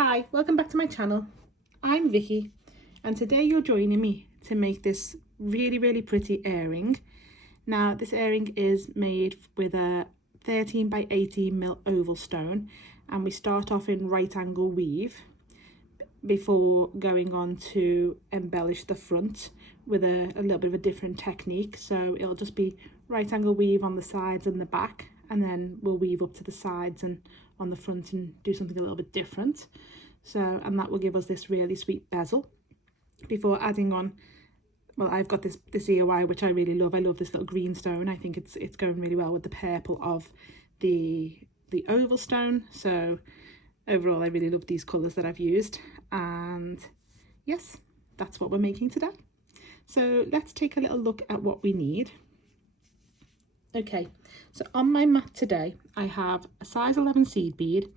Hi, welcome back to my channel. I'm Vicky and today you're joining me to make this really pretty earring. Now this earring is made with a 13 by 18 mil oval stone, and we start off in right angle weave before going on to embellish the front with a little bit of a different technique. So it'll just be right angle weave on the sides and the back, and then we'll weave up to the sides and on the front and do something a little bit different. So, and that will give us this really sweet bezel before adding on, well, I've got this EOI which I really love. I love this little green stone. I think it's going really well with the purple of the oval stone. So overall I really love these colours that I've used, and yes, that's what we're making today. So let's take a little look at what we need. Okay, so on my mat today I have a size 11 seed bead,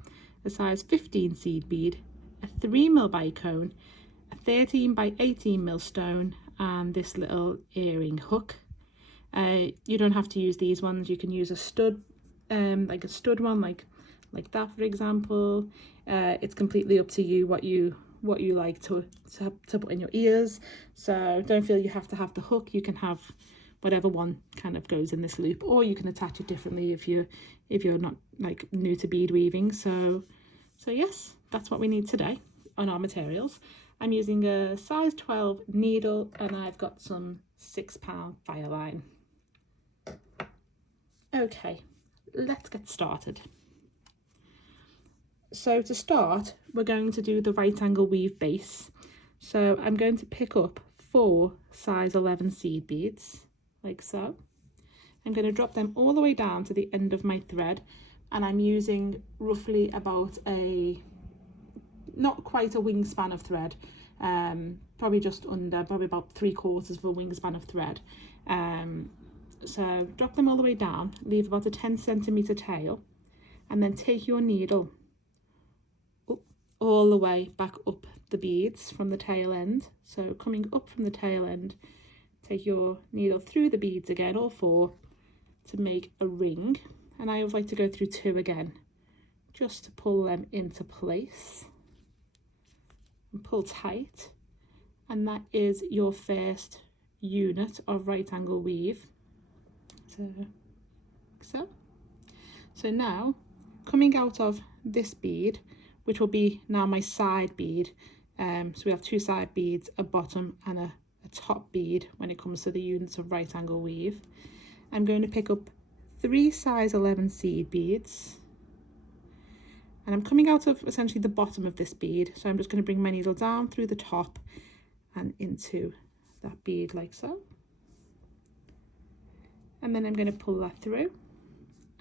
a size 15 seed bead, a 3 mil bicone, a 13 by 18 mil stone, and this little earring hook. You don't have to use these ones. You can use a stud, like a stud one, like that for example. It's completely up to you what you like to put in your ears. So don't feel you have to have the hook. You can have whatever one kind of goes in this loop, or you can attach it differently if you're not like new to bead weaving. So yes, that's what we need today on our materials. I'm using a size 12 needle and I've got some 6-pound Fireline. Okay, let's get started. So to start, we're going to do the right angle weave base. So I'm going to pick up 4 size 11 seed beads, like so. I'm going to drop them all the way down to the end of my thread, and I'm using roughly about not quite a wingspan of thread, probably just under, probably about 3/4 of a wingspan of thread. So drop them all the way down, leave about a 10cm tail, and then take your needle all the way back up the beads from the tail end. So coming up from the tail end, take your needle through the beads again, all 4, to make a ring. And I always like to go through 2 again, just to pull them into place and pull tight. And that is your first unit of right angle weave. So now, coming out of this bead, which will be now my side bead, so we have 2 side beads, a bottom and a top bead when it comes to the units of right angle weave. I'm going to pick up 3 size 11 seed beads, and I'm coming out of essentially the bottom of this bead, so I'm just going to bring my needle down through the top and into that bead like so, and then I'm going to pull that through,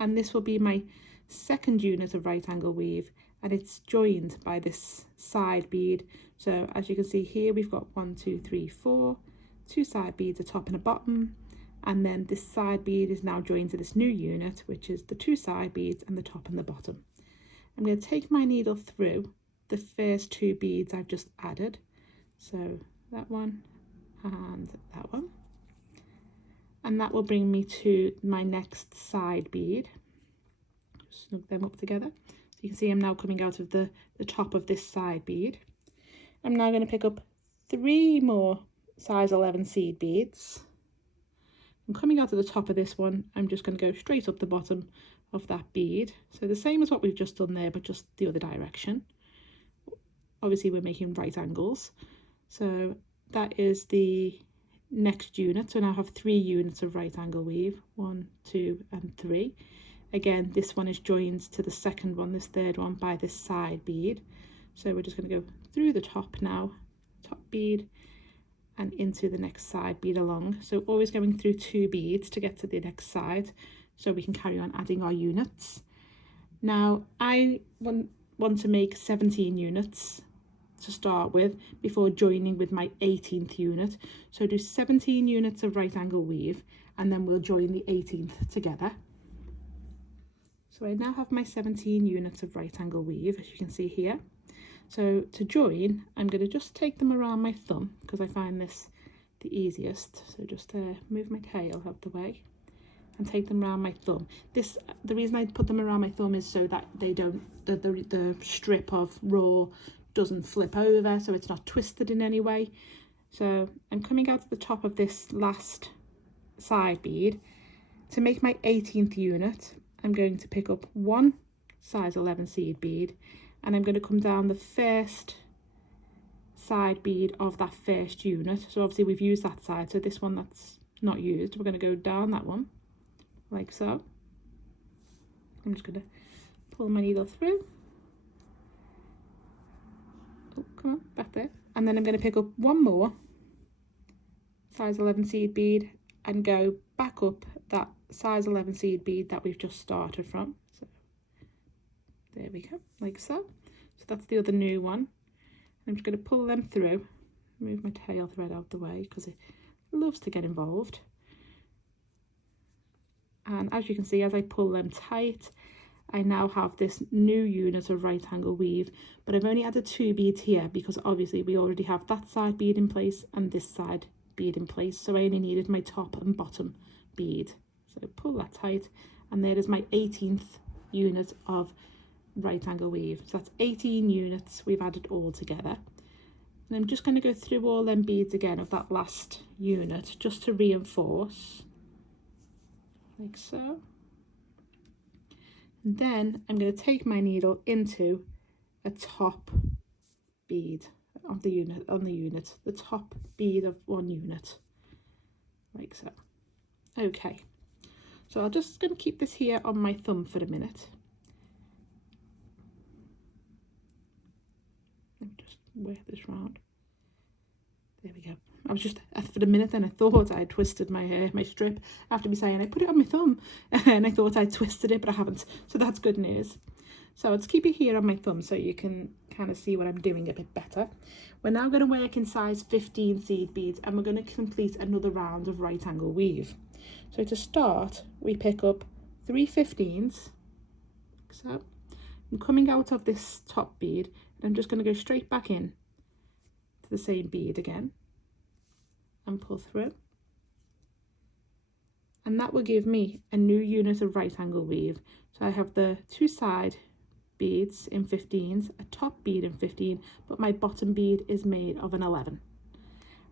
and this will be my second unit of right angle weave, and it's joined by this side bead. So as you can see here, we've got 1 2 3 4 2 side beads, a top and a bottom, and then this side bead is now joined to this new unit, which is the 2 side beads and the top and the bottom. I'm going to take my needle through the first 2 beads I've just added, so that one and that one, and that will bring me to my next side bead. Snug them up together. So you can see I'm now coming out of the top of this side bead. I'm now going to pick up 3 more size 11 seed beads. I'm coming out of the top of this one. I'm just going to go straight up the bottom of that bead. So the same as what we've just done there, but just the other direction. Obviously we're making right angles. So that is the next unit. So now I have 3 units of right angle weave, 1 2 and 3. Again, this one is joined to the second one, this third one, by this side bead. So we're just going to go through the top now, top bead, and into the next side bead along. So always going through 2 beads to get to the next side, so we can carry on adding our units. Now I want to make 17 units to start with before joining with my 18th unit. So do 17 units of right angle weave, and then we'll join the 18th together. So I now have my 17 units of right angle weave, as you can see here. So to join, I'm going to just take them around my thumb because I find this the easiest. So just move my tail out of the way, and take them around my thumb. The reason I put them around my thumb is so that they don't, the strip of raw doesn't flip over, so it's not twisted in any way. So I'm coming out to the top of this last side bead. To make my 18th unit, I'm going to pick up one size 11 seed bead, and I'm going to come down the first side bead of that first unit. So obviously we've used that side, so this one that's not used, we're going to go down that one like so. I'm just going to pull my needle through. Oh, come on, back there. And then I'm going to pick up one more size 11 seed bead and go back up that size 11 seed bead that we've just started from. So there we go, like so. So that's the other new one. I'm just going to pull them through, move my tail thread out the way because it loves to get involved. And as you can see, as I pull them tight, I now have this new unit of right angle weave, but I've only added 2 beads here because obviously we already have that side bead in place and this side bead in place, so I only needed my top and bottom bead. So pull that tight, and there is my 18th unit of right angle weave. So that's 18 units we've added all together. And I'm just going to go through all them beads again of that last unit just to reinforce, like so. And then I'm going to take my needle into a top bead of the unit, the top bead of one unit, like so. Okay, so I'm just going to keep this here on my thumb for a minute. Let me just work this round. There we go. I was just, for a minute then I thought I had twisted my strip after me saying I put it on my thumb and I thought I twisted it, but I haven't. So that's good news. So I'll just keep it here on my thumb so you can kind of see what I'm doing a bit better. We're now going to work in size 15 seed beads, and we're going to complete another round of right angle weave. So to start, we pick up 3 15s, like so. I'm coming out of this top bead, and I'm just going to go straight back in to the same bead again and pull through. And that will give me a new unit of right angle weave. So I have the 2 side beads in 15s, a top bead in 15, but my bottom bead is made of an 11.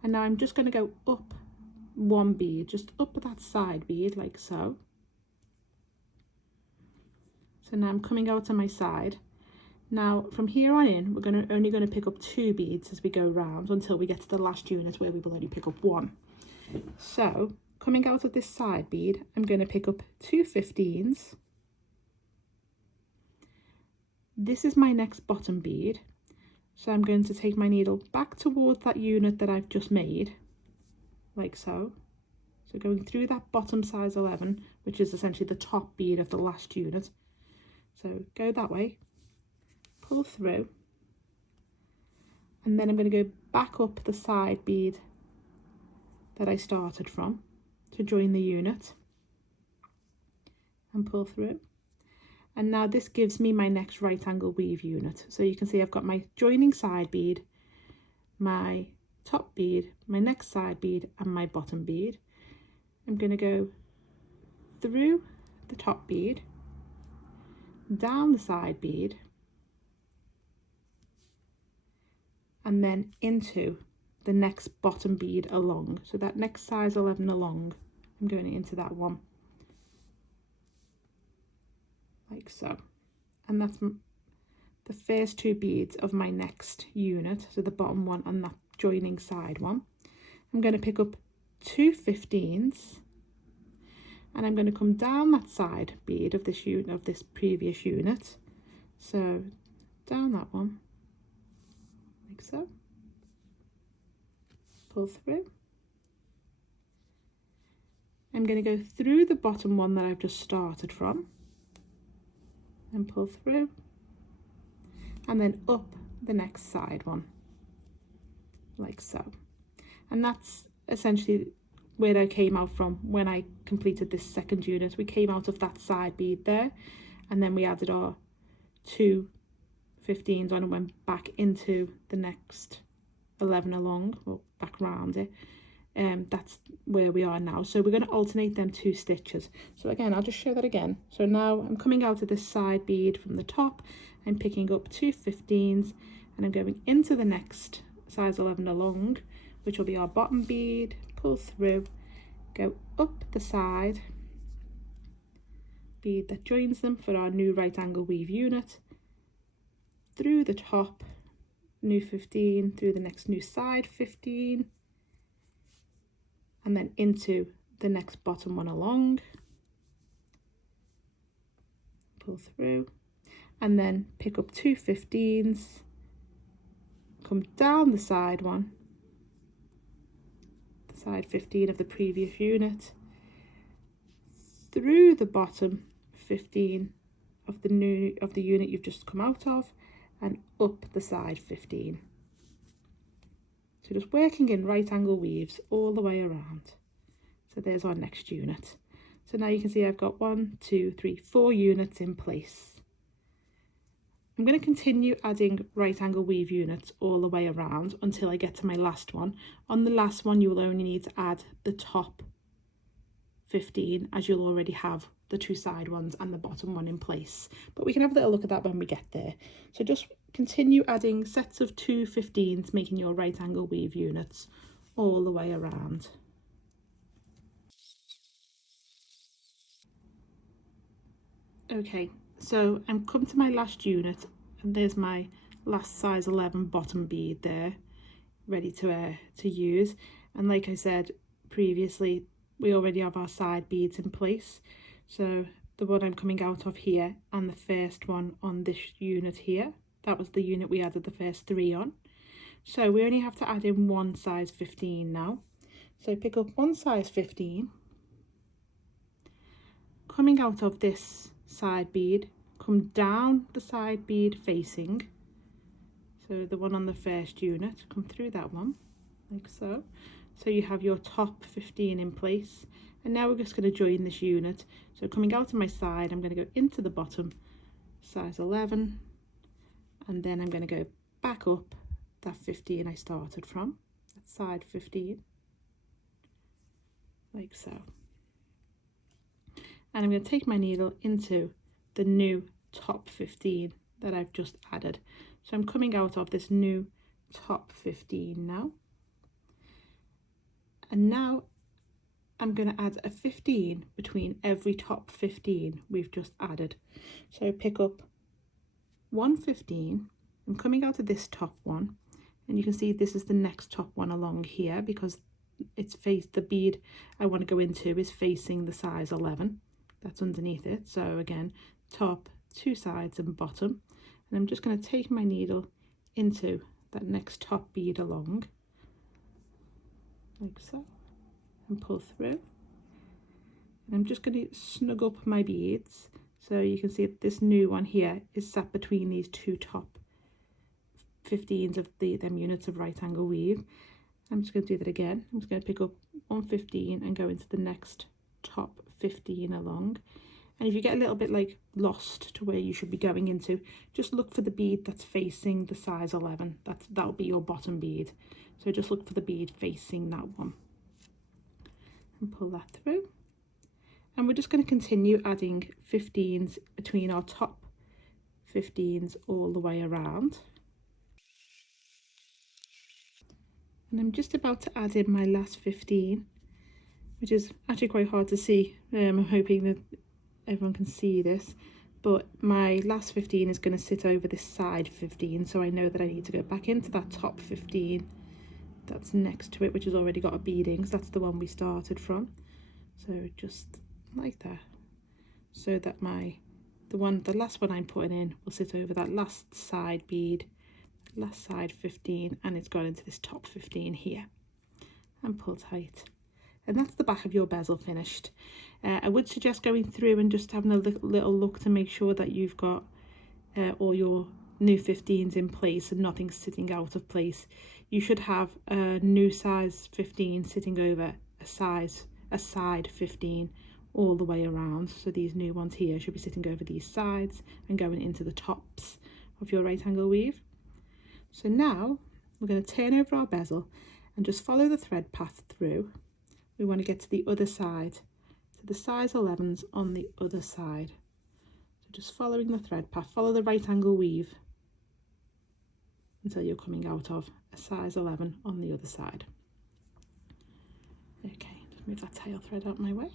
And now I'm just going to go up 1 bead, just up that side bead like so. So now I'm coming out on my side. Now from here on in, we're only going to pick up 2 beads as we go round until we get to the last unit where we will only pick up 1. So coming out of this side bead, I'm going to pick up 2 15s. This is my next bottom bead. So I'm going to take my needle back towards that unit that I've just made, like so. So going through that bottom size 11, which is essentially the top bead of the last unit. So go that way, pull through, and then I'm going to go back up the side bead that I started from to join the unit and pull through. And now this gives me my next right angle weave unit. So you can see I've got my joining side bead, my top bead, my next side bead, and my bottom bead. I'm going to go through the top bead, down the side bead, and then into the next bottom bead along. So that next size 11 along, I'm going into that one, like so. And that's the first 2 beads of my next unit, so the bottom one and that joining side one. I'm going to pick up 2 15s, and I'm going to come down that side bead of this unit, of this previous unit, so down that one like so, pull through. I'm going to go through the bottom one that I've just started from and pull through, and then up the next side one like so. And that's essentially where I came out from when I completed this second unit. We came out of that side bead there, and then we added our 2 15s on and went back into the next 11 along, or back round it, that's where we are now. So we're going to alternate them 2 stitches. So again, I'll just show that again. So now I'm coming out of this side bead from the top. I'm picking up 2 15s and I'm going into the next size 11 along, which will be our bottom bead, pull through, go up the side bead that joins them for our new right angle weave unit, through the top, new 15, through the next new side 15, and then into the next bottom one along, pull through, and then pick up 2 15s, come down the side one, the side 15 of the previous unit, through the bottom 15 of the unit you've just come out of, and up the side 15. So just working in right angle weaves all the way around. So there's our next unit. So now you can see I've got 1, 2, 3, 4 units in place. I'm going to continue adding right angle weave units all the way around until I get to my last one. On the last one you will only need to add the top 15, as you'll already have the 2 side ones and the bottom one in place, but we can have a little look at that when we get there. So just continue adding sets of 2 15s, making your right angle weave units all the way around. Okay, so I'm come to my last unit, and there's my last size 11 bottom bead there, ready to use. And like I said previously, we already have our side beads in place. So the one I'm coming out of here and the first one on this unit here, that was the unit we added the first 3 on. So we only have to add in 1 size 15 now. So pick up 1 size 15, coming out of this side bead, come down the side bead facing, so the one on the first unit, come through that one like so. So you have your top 15 in place, and now we're just going to join this unit. So coming out of my side, I'm going to go into the bottom size 11, and then I'm going to go back up that 15 I started from, that side 15, like so. And I'm going to take my needle into the new top 15 that I've just added. So I'm coming out of this new top 15 now. And now I'm going to add a 15 between every top 15 we've just added. So pick up 1 15, I'm coming out of this top one, and you can see this is the next top one along here because it's the bead I want to go into is facing the size 11 that's underneath it. So again, top, 2 sides and bottom, and I'm just going to take my needle into that next top bead along like so, and pull through, and I'm just going to snug up my beads so you can see that this new one here is sat between these 2 top 15s of them units of right angle weave. I'm just going to do that again. I'm just going to pick up 1 15 and go into the next top 15 along. And if you get a little bit like lost to where you should be going into, just look for the bead that's facing the size 11. That'll be your bottom bead. So just look for the bead facing that one and pull that through. And we're just going to continue adding 15s between our top 15s all the way around. And I'm just about to add in my last 15, which is actually quite hard to see. I'm hoping that everyone can see this, but my last 15 is going to sit over this side 15, so I know that I need to go back into that top 15 that's next to it, which has already got a beading, so that's the one we started from. So just like that, so that the last one I'm putting in will sit over that last side bead, last side 15, and it's gone into this top 15 here, and pull tight. And that's the back of your bezel finished. I would suggest going through and just having a little look to make sure that you've got all your new 15s in place and nothing's sitting out of place. You should have a new size 15 sitting over a side 15 all the way around. So these new ones here should be sitting over these sides and going into the tops of your right angle weave. So now we're going to turn over our bezel, and just follow the thread path through. We want to get to the other side, so the size 11's on the other side. So just following the thread path, follow the right angle weave until you're coming out of a size 11 on the other side. Okay, just move that tail thread out of my way.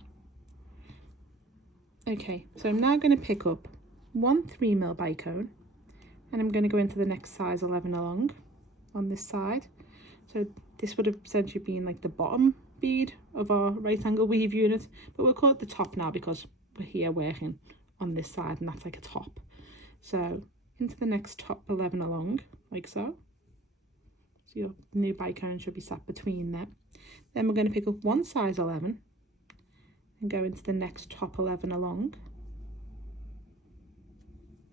Okay, so I'm now going to pick up one 3mm bicone, and I'm going to go into the next size 11 along on this side. So this would have essentially been like the bottom bead of our right angle weave unit, but we'll call it the top now because we're here working on this side and that's like a top. So into the next top 11 along, like so. So your new bicone should be sat between there. Then we're going to pick up one size 11 and go into the next top 11 along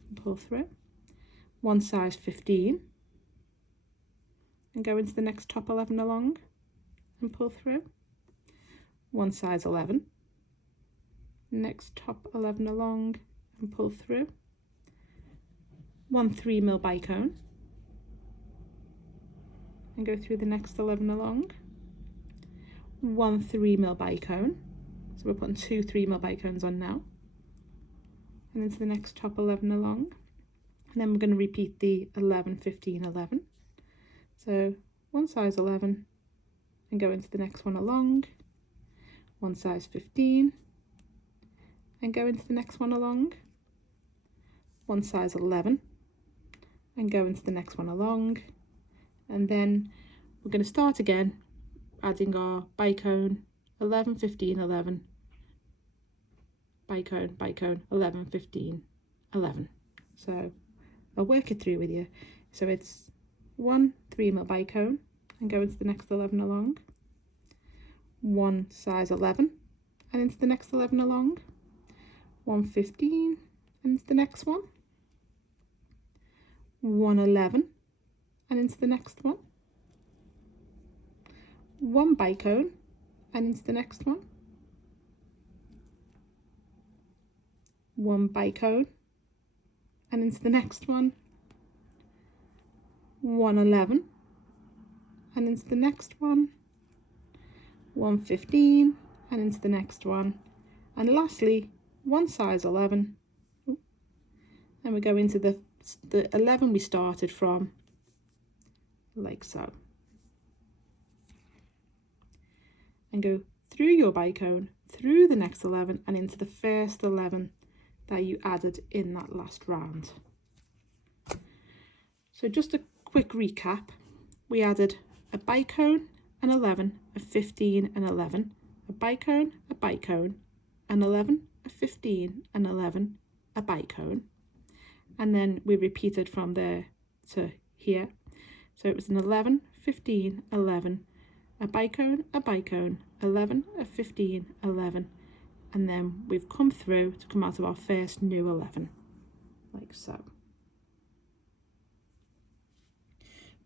and pull through. One size 15 and go into the next top 11 along and pull through. One size 11, next top 11 along and pull through. One 3mm bicone and go through the next 11 along. One 3mm bicone, so we're putting two 3mm bicones on now, and into the next top 11 along. And then we're going to repeat the 11, 15, 11. So one size 11 and go into the next one along, one size 15 and go into the next one along, one size 11 and go into the next one along, and then we're going to start again adding our bicone 11, 15, 11, bicone, bicone, 11, 15, 11. So I'll work it through with you. So it's one 3mm bicone and go into the next 11 along, one size 11 and into the next 11 along, one 15 and into the next one, one 11 and into the next one, one bicone and into the next one, one bicone and into the next one, one 11 and into the next one, one 15 and into the next one, and lastly one size 11. And we go into the 11 we started from, like so, and go through your bicone, through the next 11 and into the first 11 that you added in that last round. So just a quick recap, we added a bicone, an 11, a 15, an 11, a bicone, an 11, a 15, an 11, a bicone, and then we repeated from there to here. So it was an 11, 15, 11, a bicone, 11, a 15, 11, and then we've come through to come out of our first new 11, like so.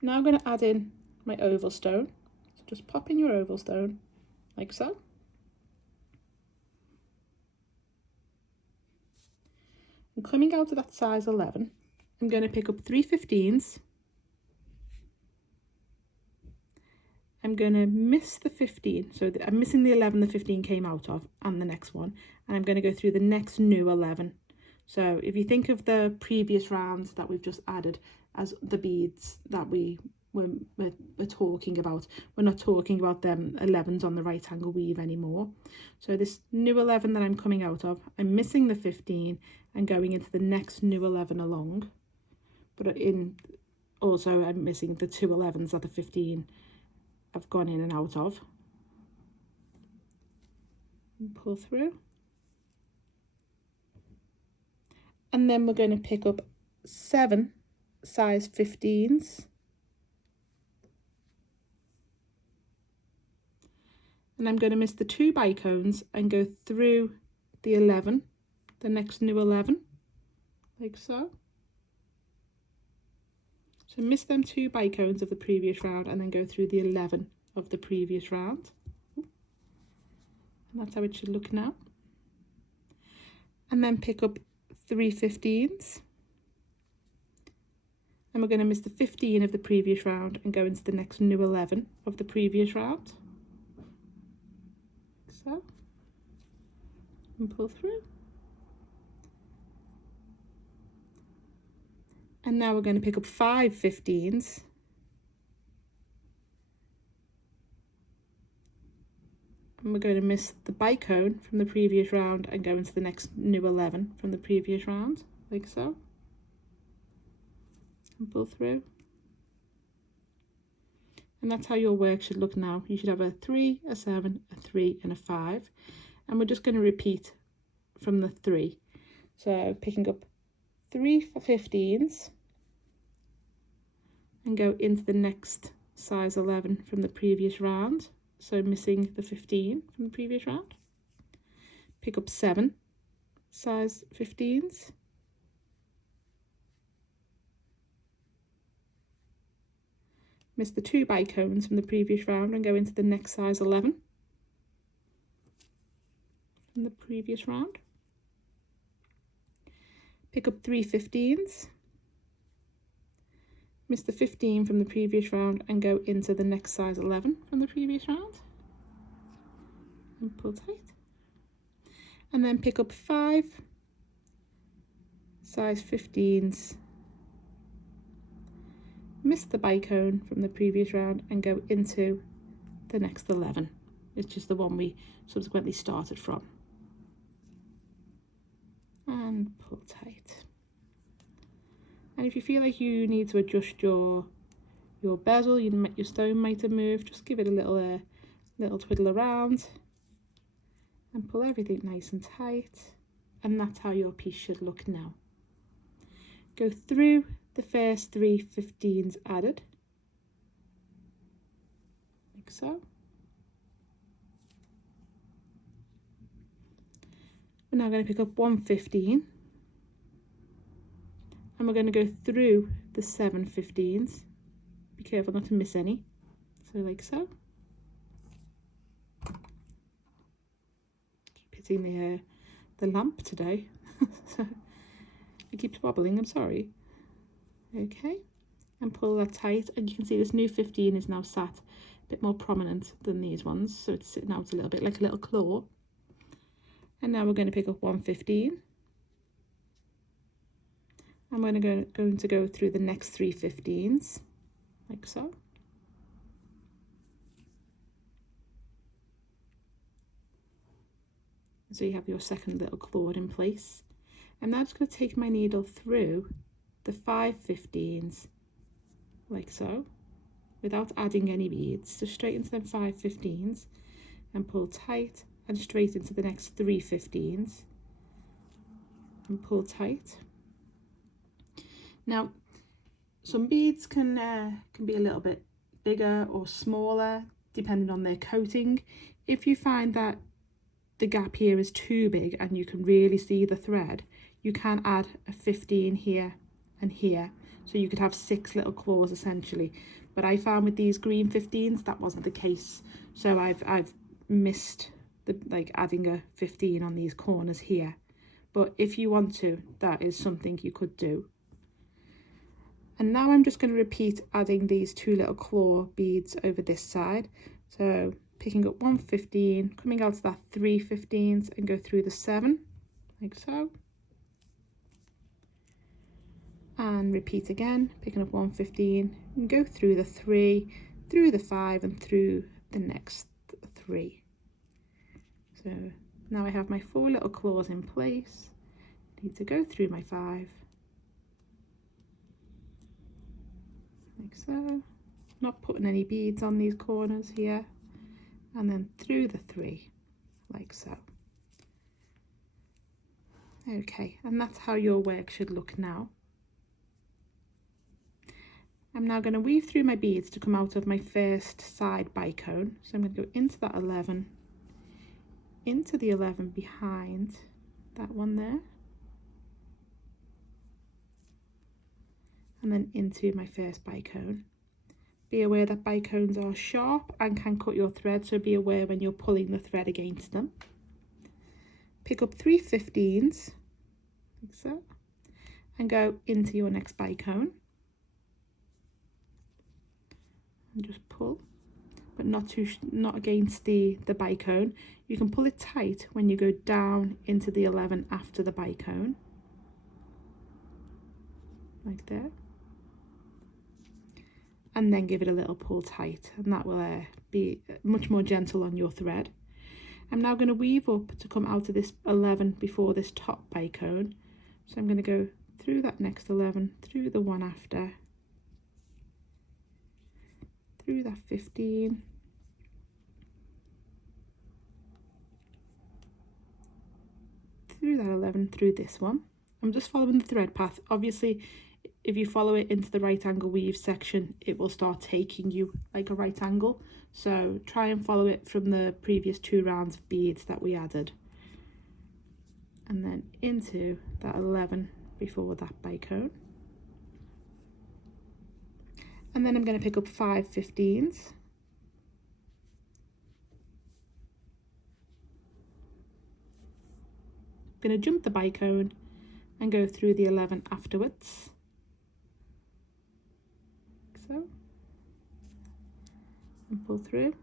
Now I'm going to add in my oval stone, so just pop in your oval stone, like so. And coming out of that size 11, I'm going to pick up 3 15s. I'm going to miss the 15, so I'm missing the 11 the 15 came out of, and the next one, and I'm going to go through the next new 11. So if you think of the previous rounds that we've just added as the beads that we're talking about, we're not talking about them 11s on the right angle weave anymore. So this new 11 that I'm coming out of, I'm missing the 15 and going into the next new 11 along, but also I'm missing the two 11s that the 15 I've gone in and out of, and pull through, and then we're going to pick up 7 size 15s, and I'm going to miss the 2 bicones and go through the 11, the next new 11, like so. So miss them 2 bicones of the previous round and then go through the 11 of the previous round. And that's how it should look now. And then pick up 3 15s and we're going to miss the 15 of the previous round and go into the next new 11 of the previous round. So, and pull through. And now we're going to pick up 5 15s. And we're going to miss the bicone from the previous round and go into the next new 11 from the previous round, like so. And pull through. And that's how your work should look now. You should have a 3, a 7, a 3 and a 5. And we're just going to repeat from the 3. So picking up 3 15s and go into the next size 11 from the previous round. So missing the 15 from the previous round. Pick up 7 size 15s. Miss the 2 bicones from the previous round and go into the next size 11 from the previous round. Pick up 3 15s. Miss the 15 from the previous round and go into the next size 11 from the previous round. And pull tight. And then pick up 5 size 15s. Miss the bicone from the previous round and go into the next 11, which is the one we subsequently started from. And pull tight. And if you feel like you need to adjust your bezel, your stone might have moved, just give it a little twiddle around and pull everything nice and tight. And that's how your piece should look now. Go through the first 3 15s added, like so. We're now going to pick up 1 15. And we're going to go through the 7 15s. Be careful not to miss any. So like so. Keep hitting the lamp today. So it keeps wobbling, I'm sorry. Okay, and pull that tight, and you can see this new 15 is now sat a bit more prominent than these ones, so it's sitting out a little bit like a little claw. And now we're going to pick up 1 15. I'm going to go through the next 3 15s, like so. So you have your second little claw in place. I'm now just going to take my needle through the 5 15s, like so, without adding any beads. So straight into them 5 15s and pull tight, and straight into the next 3 15s and pull tight. Now, some beads can be a little bit bigger or smaller depending on their coating. If you find that the gap here is too big and you can really see the thread, you can add a 15 here and here, so you could have 6 little claws essentially. But I found with these green 15s that wasn't the case, so I've missed the adding a 15 on these corners here. But if you want to, that is something you could do. And now I'm just going to repeat adding these 2 little claw beads over this side. So picking up 1 15, coming out to that 3 15s and go through the 7, like so. And repeat again, picking up 1 15 and go through the 3, through the 5 and through the next 3. So now I have my 4 little claws in place. I need to go through my 5, like so, not putting any beads on these corners here, and then through the 3, like so. Okay, and that's how your work should look now. I'm now going to weave through my beads to come out of my first side bicone. So I'm going to go into that 11, into the 11 behind that one there, and then into my first bicone. Be aware that bicones are sharp and can cut your thread, so be aware when you're pulling the thread against them. Pick up 3 15s, like so, and go into your next bicone. and just pull, but not against the bicone. You can pull it tight when you go down into the 11 after the bicone, like there, and then give it a little pull tight, and that will be much more gentle on your thread. I'm now going to weave up to come out of this 11 before this top bicone, so I'm going to go through that next 11, through the one after, through that 15, through that 11, through this one. I'm just following the thread path. Obviously, if you follow it into the right angle weave section, it will start taking you like a right angle. So try and follow it from the previous 2 rounds of beads that we added. And then into that 11 before that bicone. And then I'm going to pick up 5 15s. I'm going to jump the bicone and go through the 11 afterwards. So, and pull through.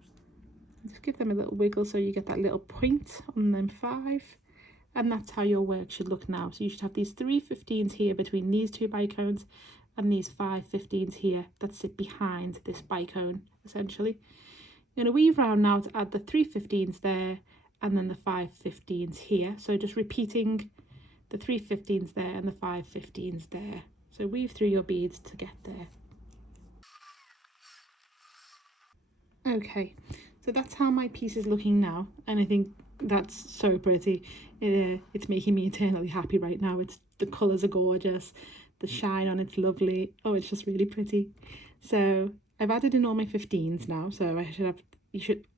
Just give them a little wiggle so you get that little point on them 5. And that's how your work should look now. So you should have these 3 15s here between these 2 bicones and these 5 15s here that sit behind this bicone, essentially. I'm going to weave round now to add the 3 15s there and then the 5 15s here. So just repeating the 3 15s there and the 5 15s there. So weave through your beads to get there. Okay, so that's how my piece is looking now, and I think that's so pretty. It's making me eternally happy right now. The colours are gorgeous, the shine on it's lovely. Oh, it's just really pretty. So I've added in all my 15s now, so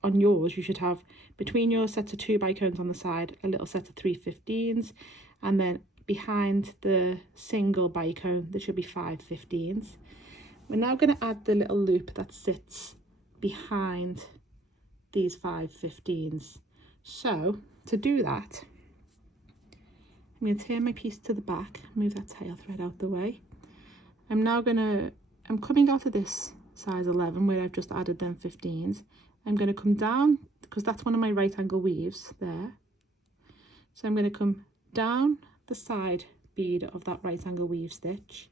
on yours you should have between your sets of 2 bicones on the side a little set of 3 15s, and then behind the single bicone there should be 5 15s. We're now going to add the little loop that sits behind these 5 15s. So to do that, I'm going to turn my piece to the back, move that tail thread out the way. I'm coming out of this size 11 where I've just added them 15s. I'm going to come down because that's one of my right angle weaves there. So I'm going to come down the side bead of that right angle weave stitch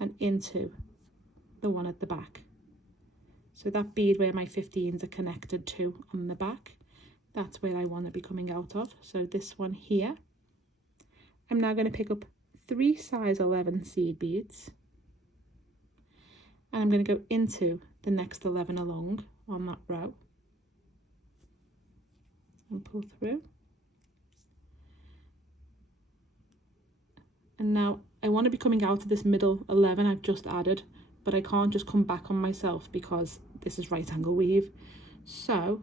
and into the one at the back. So that bead where my 15s are connected to on the back, that's where I want to be coming out of. So this one here. I'm now going to pick up 3 size 11 seed beads. And I'm going to go into the next 11 along on that row. And pull through. And now I want to be coming out of this middle 11 I've just added, but I can't just come back on myself because this is right angle weave. So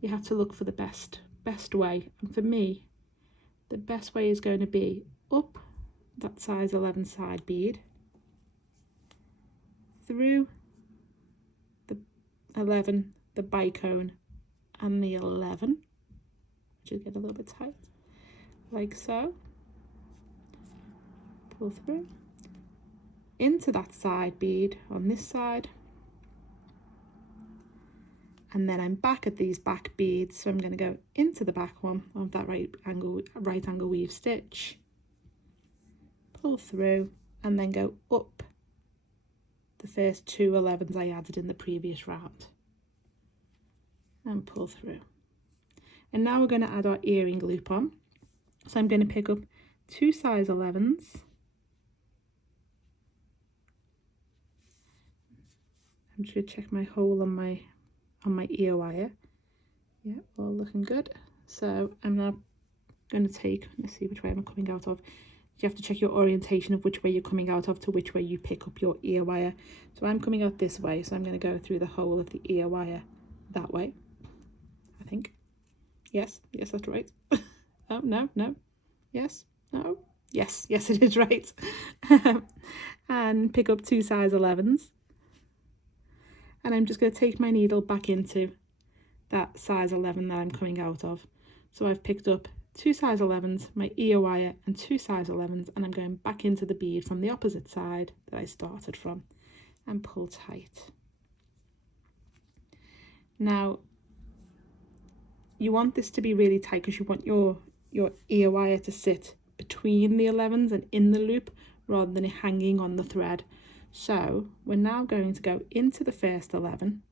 you have to look for the best way. And for me, the best way is going to be up that size 11 side bead, through the 11, the bicone, and the 11, which will get a little bit tight, like so. Pull through into that side bead on this side, and then I'm back at these back beads, so I'm going to go into the back one of that right angle weave stitch, pull through, and then go up the first 2 11s I added in the previous round and pull through. And now we're going to add our earring loop on. So I'm going to pick up 2 size 11s, I'm just going to check my hole on my ear wire. Yeah, all looking good. So I'm now going to take, let's see which way I'm coming out of. You have to check your orientation of which way you're coming out of to which way you pick up your ear wire. So I'm coming out this way, so I'm going to go through the hole of the ear wire that way, I think. Yes, that's right. Oh, no, yes, no, yes, it is right. And pick up 2 size 11s. And I'm just going to take my needle back into that size 11 that I'm coming out of. So I've picked up 2 size 11s, my ear wire, and 2 size 11s, and I'm going back into the bead from the opposite side that I started from and pull tight. Now, you want this to be really tight because you want your ear wire to sit between the 11s and in the loop rather than it hanging on the thread. So we're now going to go into the first 11,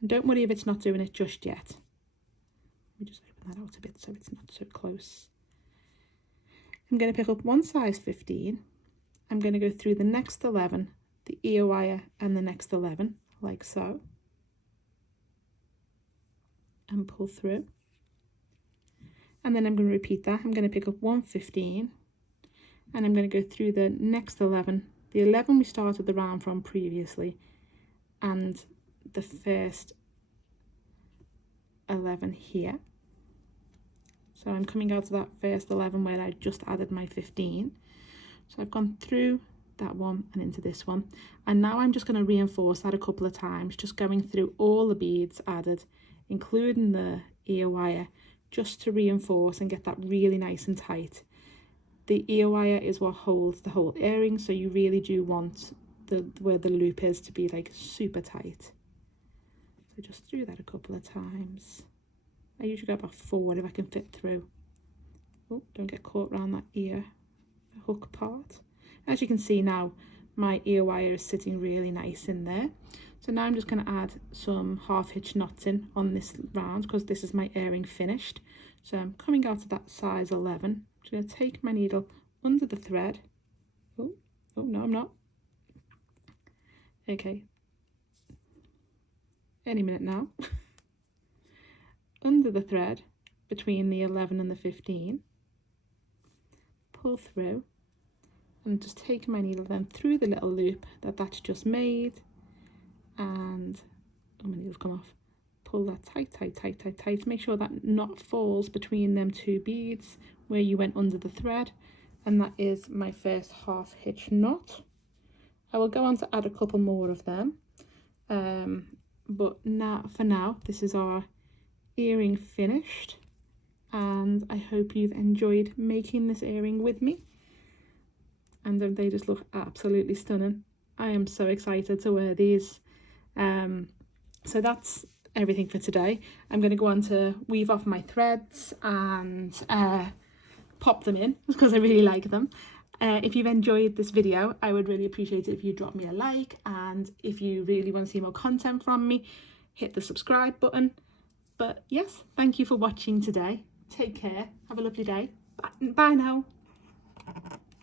and don't worry if it's not doing it just yet. Let me just open that out a bit so it's not so close. I'm going to pick up one size 15. I'm going to go through the next 11, the ear wire and the next 11 like so, and pull through. And then I'm going to repeat that. I'm going to pick up 115 and I'm going to go through the next 11, the 11 we started the round from previously, and the first 11 here. So I'm coming out of that first 11 where I just added my 15. So I've gone through that one and into this one, and now I'm just going to reinforce that a couple of times, just going through all the beads added, including the ear wire, just to reinforce and get that really nice and tight. The ear wire is what holds the whole earring, so you really do want where the loop is to be like super tight. So just through that a couple of times. I usually go about 4 if I can fit through. Oh, don't get caught around that ear hook part. As you can see now, my ear wire is sitting really nice in there. So now I'm just going to add some half hitch knots in on this round because this is my earring finished. So I'm coming out of that size 11. I'm just going to take my needle under the thread. Oh no, I'm not. Okay. Any minute now. Under the thread between the 11 and the 15. Pull through and just take my needle then through the little loop that's just made, and my needle's come off. Pull that tight. Make sure that knot falls between them 2 beads where you went under the thread, and that is my first half hitch knot. I will go on to add a couple more of them, but for now this is our earring finished, and I hope you've enjoyed making this earring with me, and they just look absolutely stunning. I am so excited to wear these. So that's everything for today. I'm going to go on to weave off my threads and pop them in because I really like them. If you've enjoyed this video, I would really appreciate it if you drop me a like, and if you really want to see more content from me, hit the subscribe button. But yes, thank you for watching today. Take care. Have a lovely day. Bye now.